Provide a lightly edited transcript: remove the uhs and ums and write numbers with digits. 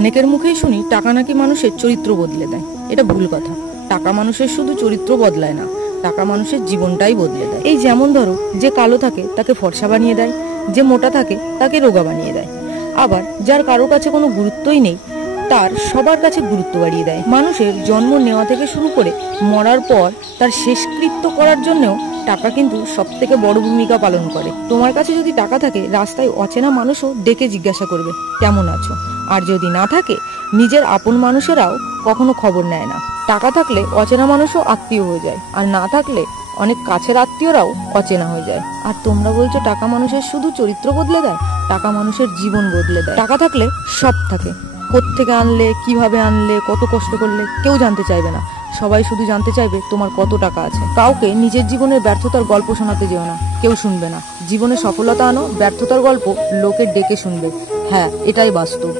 অনেকের মুখেই শুনি টাকা নাকি মানুষের চরিত্র বদলে দেয়। এটা ভুল কথা। টাকা মানুষের শুধু চরিত্র বদলায় না, টাকা মানুষের জীবনটাই বদলে দেয়। এই যেমন ধরো, যে কালো থাকে তাকে ফর্সা বানিয়ে দেয়, যে মোটা থাকে তাকে রোগা বানিয়ে দেয়, আবার যার কারোর কাছে কোনো গুরুত্বই নেই তার সবার কাছে গুরুত্ব বাড়িয়ে দেয়। মানুষের জন্ম নেওয়া থেকে শুরু করে মরার পর তার শেষকৃত্য করার জন্যও টাকা কিন্তু সব থেকে বড় ভূমিকা পালন করে। তোমার কাছে যদি টাকা থাকে, রাস্তায় অচেনা মানুষও ডেকে জিজ্ঞাসা করবে কেমন আছো, আর যদি না থাকে নিজের আপন মানুষেরাও কখনো খবর নেয় না। টাকা থাকলে অচেনা মানুষও আত্মীয় হয়ে যায়, আর না থাকলে অনেক কাছের আত্মীয়রাও অচেনা হয়ে যায়। আর তোমরা বলছো টাকা মানুষের শুধু চরিত্র বদলে দেয়? টাকা মানুষের জীবন বদলে দেয়। টাকা থাকলে সব থাকে। কোত্থেকে আনলে, কিভাবে আনলে, কত কষ্ট করলে, কেউ জানতে চাইবে না। সবাই শুধু জানতে চাইবে তোমার কত টাকা আছে। কাউকে নিজের জীবনের ব্যর্থতার গল্প শোনাতে যেও না, কেউ শুনবে না। জীবনে সফলতা আনো, ব্যর্থতার গল্প লোকে ডেকে শুনবে। হ্যাঁ, এটাই বাস্তব।